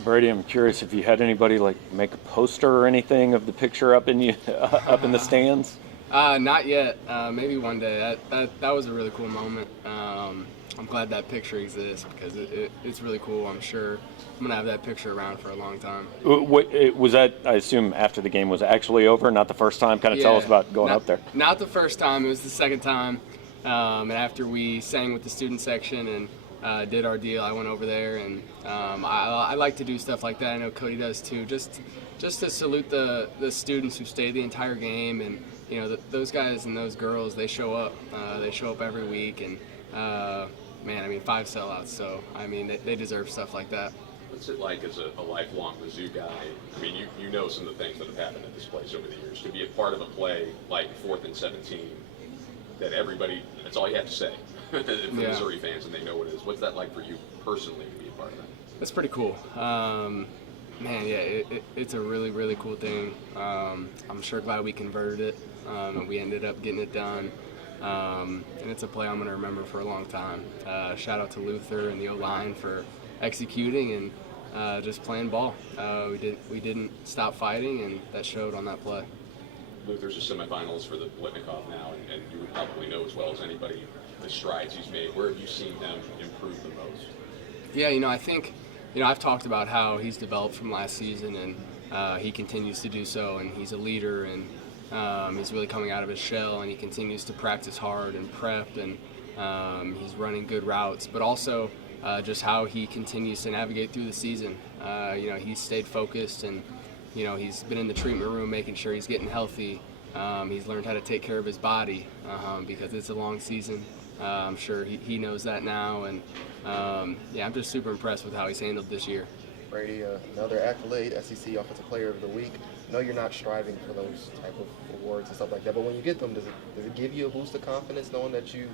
Brady, I'm curious if you had anybody like make a poster or anything of the picture up in up in the stands. Not yet. Maybe one day. That was a really cool moment. I'm glad that picture exists because it's really cool. I'm sure I'm gonna have that picture around for a long time. Was that? I assume after the game was actually over, not the first time. Kind of tell us about going up there. Not the first time. It was the second time. And after we sang with the student section and did our deal, I went over there, and I like to do stuff like that. I know Cody does too. Just to salute the students who stayed the entire game, and those guys and those girls, they show up. They show up every week, and man, I mean, 5 sellouts. So I mean, they deserve stuff like that. What's it like as a lifelong Mizzou guy? I mean, you know some of the things that have happened at this place over the years. To be a part of a play like 4th and 17, that everybody, that's all you have to say for Missouri fans, and they know what it is. What's that like for you personally to be a part of that? That's pretty cool. Man, yeah, it's a really, really cool thing. I'm sure glad we converted it, and we ended up getting it done. And it's a play I'm going to remember for a long time. Shout out to Luther and the O-line for executing and just playing ball. We didn't stop fighting, and that showed on that play. Luther's a semifinalist for the Blitnikoff now, and you would probably know as well as anybody the strides he's made. Where have you seen them improve the most? Yeah, I think, I've talked about how he's developed from last season, and he continues to do so, and he's a leader, and he's really coming out of his shell, and he continues to practice hard and prep, and he's running good routes, but also just how he continues to navigate through the season. He's stayed focused, and he's been in the treatment room making sure he's getting healthy. He's learned how to take care of his body because it's a long season. I'm sure he knows that now, and I'm just super impressed with how he's handled this year. Brady, another accolade, SEC Offensive Player of the Week. I know you're not striving for those type of awards and stuff like that, but when you get them, does it give you a boost of confidence knowing that you're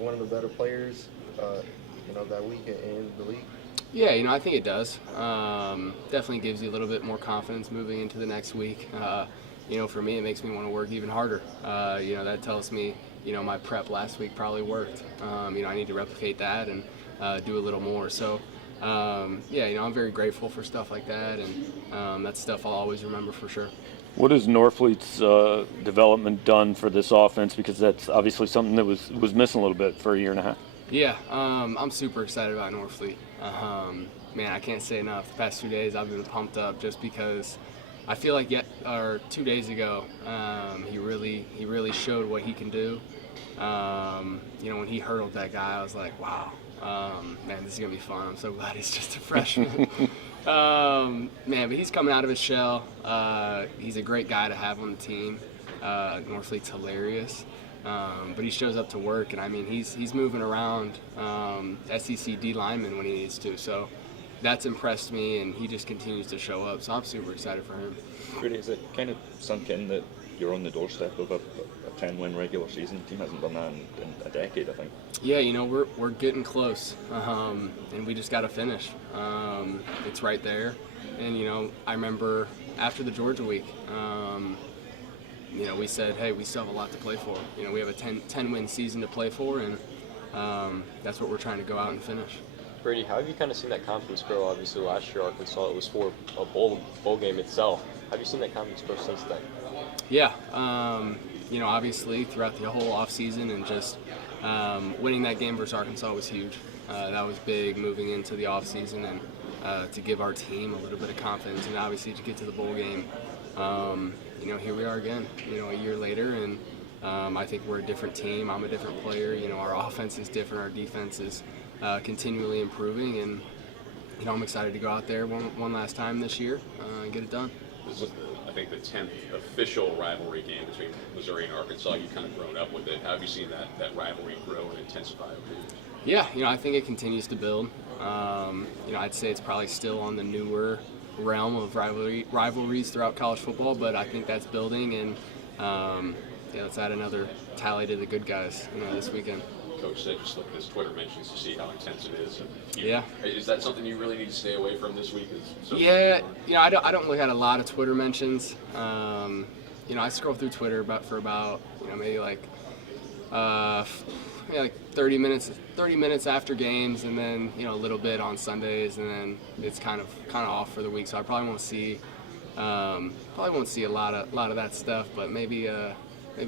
one of the better players, that week in the league? Yeah, I think it does. Definitely gives you a little bit more confidence moving into the next week. For me, it makes me want to work even harder. That tells me, my prep last week probably worked. I need to replicate that and do a little more. So, I'm very grateful for stuff like that, and that's stuff I'll always remember for sure. What has Norfleet's development done for this offense? Because that's obviously something that was missing a little bit for a year and a half. Yeah, I'm super excited about Norfleet. Man, I can't say enough. The past 2 days I've been pumped up just because I feel like 2 days ago he really showed what he can do. When he hurdled that guy, I was like, wow, man, this is gonna be fun. I'm so glad he's just a freshman. But he's coming out of his shell. He's a great guy to have on the team. Norfleet's hilarious. But he shows up to work, and I mean, he's moving around SEC D lineman when he needs to. So that's impressed me, and he just continues to show up. So I'm super excited for him. Brady, is it kind of sunk in that you're on the doorstep of a 10-win regular season? The team hasn't done that in a decade, I think. Yeah, we're getting close, and we just got to finish. It's right there, and I remember after the Georgia week. We said, hey, we still have a lot to play for. We have a 10-win season to play for, and that's what we're trying to go out and finish. Brady, how have you kind of seen that confidence grow? Obviously, last year Arkansas, it was for a bowl game itself. Have you seen that confidence grow since then? Yeah, obviously throughout the whole offseason, and just winning that game versus Arkansas was huge. That was big moving into the offseason, and to give our team a little bit of confidence, and obviously to get to the bowl game. Here we are again, a year later, and I think we're a different team. I'm a different player. Our offense is different. Our defense is continually improving, and I'm excited to go out there one last time this year and get it done. This is, I think, the 10th official rivalry game between Missouri and Arkansas. You've kind of grown up with it. How have you seen that rivalry grow and intensify over the years? Yeah, I think it continues to build. I'd say it's probably still on the newer realm of rivalries throughout college football, but I think that's building, and let's add another tally to the good guys this weekend. Coach said just look at his Twitter mentions to see how intense it is. Yeah. Is that something you really need to stay away from this week? Yeah, I don't look at a lot of Twitter mentions. I scroll through Twitter for about maybe like yeah, like 30 minutes after games, and then a little bit on Sundays, and then it's kind of off for the week. So I probably won't see a lot of that stuff, but maybe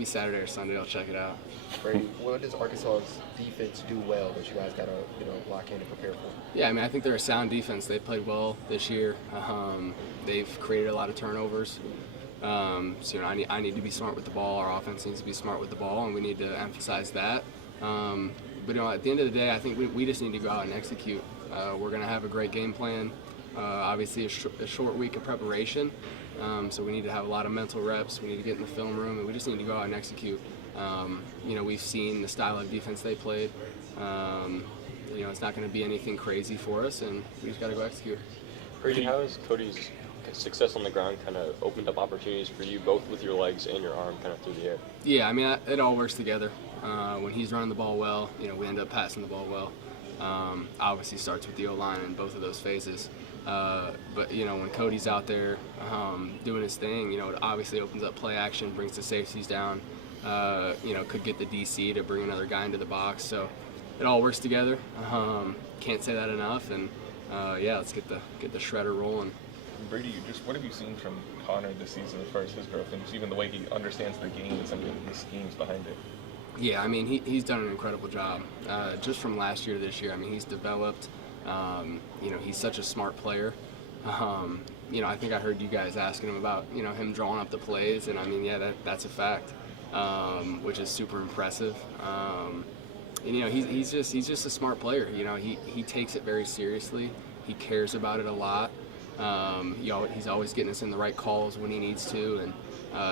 Saturday or Sunday I'll check it out. Brady, what does Arkansas's defense do well that you guys gotta lock in and prepare for? Yeah, I mean, I think they're a sound defense. They played well this year. They've created a lot of turnovers. So I need to be smart with the ball. Our offense needs to be smart with the ball, and we need to emphasize that. But at the end of the day, I think we just need to go out and execute. We're going to have a great game plan. Obviously, a short week of preparation. So we need to have a lot of mental reps. We need to get in the film room, and we just need to go out and execute. We've seen the style of defense they played. It's not going to be anything crazy for us, and we just got to go execute. Brady, how has Cody's success on the ground kind of opened up opportunities for you, both with your legs and your arm, kind of through the air? Yeah, I mean, it all works together. When he's running the ball well, we end up passing the ball well. Obviously starts with the O-line in both of those phases. But when Cody's out there doing his thing, it obviously opens up play action, brings the safeties down. Could get the DC to bring another guy into the box. So it all works together. Can't say that enough. And let's get the shredder rolling. Brady, what have you seen from Connor this season as far as his growth and just even the way he understands the game and some of the schemes behind it? Yeah, I mean, he's done an incredible job. Just from last year to this year, I mean, he's developed. He's such a smart player. I think I heard you guys asking him about, him drawing up the plays, and I mean, yeah, that's a fact, which is super impressive. He's just a smart player. He takes it very seriously. He cares about it a lot. He's always getting us in the right calls when he needs to, and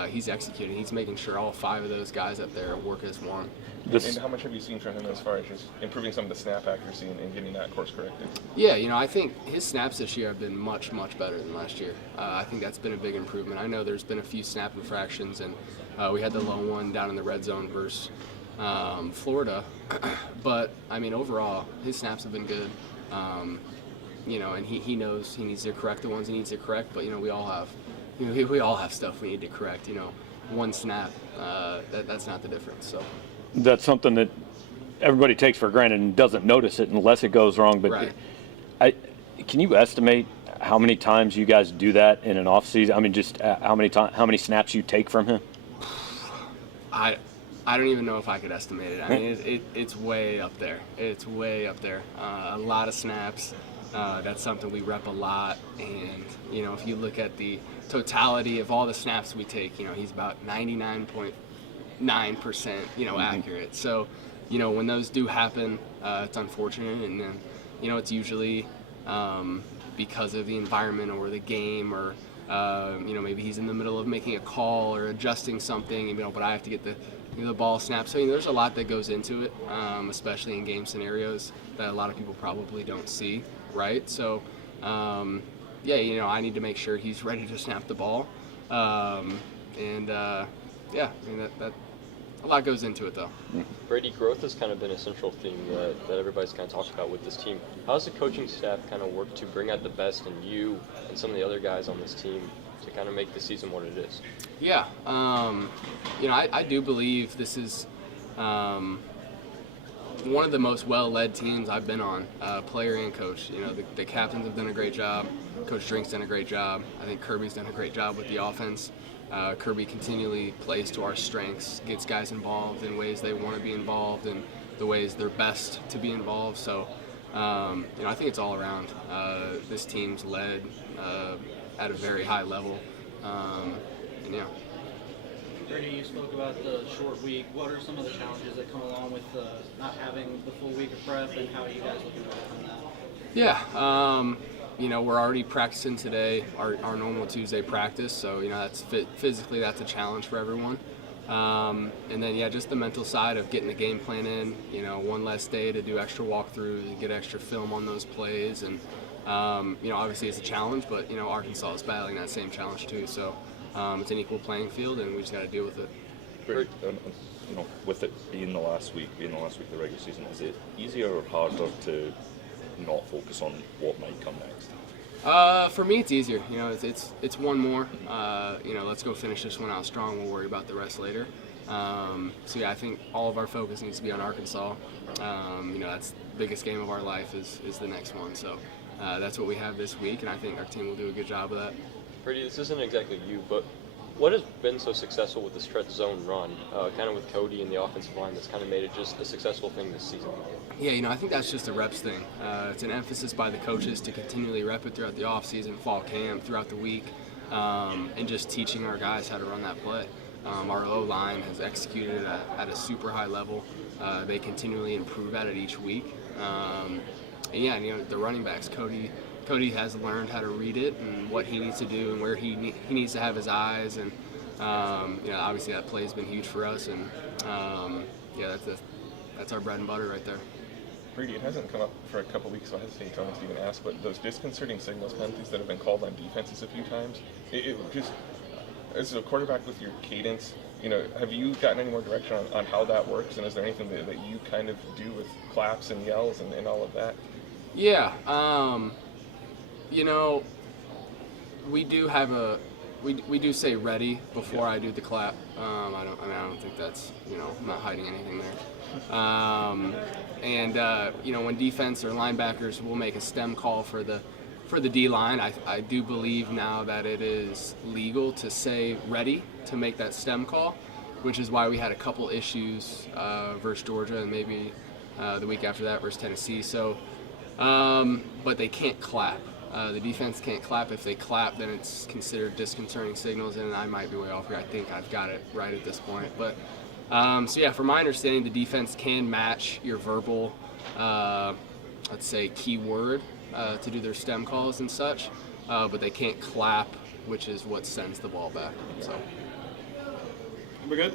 he's executing. He's making sure all 5 of those guys up there work as one. And how much have you seen from him as far as just improving some of the snap accuracy and getting that course corrected? Yeah, I think his snaps this year have been much, much better than last year. I think that's been a big improvement. I know there's been a few snap infractions, and we had the low one down in the red zone versus Florida. But, I mean, overall, his snaps have been good. And he knows he needs to correct the ones he needs to correct, but, we all have, we all have stuff we need to correct. One snap, that's not the difference, so. That's something that everybody takes for granted and doesn't notice it unless it goes wrong. But right. Can you estimate how many times you guys do that in an off season? I mean, just how many snaps you take from him? I don't even know if I could estimate it. I mean, it's way up there. It's way up there. A lot of snaps. That's something we rep a lot. And, if you look at the totality of all the snaps we take, he's about 99.9%, accurate. So, when those do happen, it's unfortunate. And then, it's usually because of the environment or the game or, maybe he's in the middle of making a call or adjusting something, but I have to get the ball snapped. So, there's a lot that goes into it, especially in game scenarios that a lot of people probably don't see, right? So, I need to make sure he's ready to snap the ball. That a lot goes into it, though. Brady, growth has kind of been a central theme that everybody's kind of talked about with this team. How does the coaching staff kind of work to bring out the best in you and some of the other guys on this team to kind of make the season what it is? Yeah, I do believe this is one of the most well-led teams I've been on, player and coach. The captains have done a great job. Coach Drink's done a great job. I think Kirby's done a great job with the offense. Kirby continually plays to our strengths, gets guys involved in ways they want to be involved and the ways they're best to be involved. So, I think it's all around. This team's led at a very high level. Brady, you spoke about the short week. What are some of the challenges that come along with not having the full week of prep, and how are you guys looking to overcome that? Yeah, we're already practicing today, our normal Tuesday practice, so, that's physically that's a challenge for everyone. And then, just the mental side of getting the game plan in, one less day to do extra walkthroughs and get extra film on those plays. And, obviously it's a challenge, but, Arkansas is battling that same challenge too. So it's an equal playing field, and we just got to deal with it. With it being the last week of the regular season, is it easier or harder to not focus on what might come next? For me, it's easier. It's one more. Let's go finish this one out strong. We'll worry about the rest later. So yeah, I think all of our focus needs to be on Arkansas. That's the biggest game of our life is the next one. So that's what we have this week, and I think our team will do a good job of that. Brady, this isn't exactly you, but what has been so successful with the stretch zone run, kind of with Cody and the offensive line that's kind of made it just a successful thing this season? Yeah, I think that's just a reps thing. It's an emphasis by the coaches to continually rep it throughout the offseason, fall camp, throughout the week, and just teaching our guys how to run that play. Our O-line has executed it at a super high level. They continually improve at it each week. The running backs, Cody has learned how to read it and what he needs to do and where he needs to have his eyes, and obviously that play has been huge for us, and that's our bread and butter right there. Brady, it hasn't come up for a couple weeks, so I hesitate to even ask, but those disconcerting signals penalties that have been called on defenses a few times, it just, as a quarterback with your cadence, have you gotten any more direction on how that works, and is there anything that you kind of do with claps and yells and all of that? Yeah, we do have we do say ready before I do the clap. I don't think that's, I'm not hiding anything there. When defense or linebackers will make a stem call for the D-line, I do believe now that it is legal to say ready to make that stem call, which is why we had a couple issues versus Georgia and maybe the week after that versus Tennessee. So, but they can't clap. The defense can't clap. If they clap, then it's considered disconcerting signals, and I might be way off here. I think I've got it right at this point. But from my understanding, the defense can match your verbal, let's say, keyword to do their stem calls and such, but they can't clap, which is what sends the ball back. So. We're good?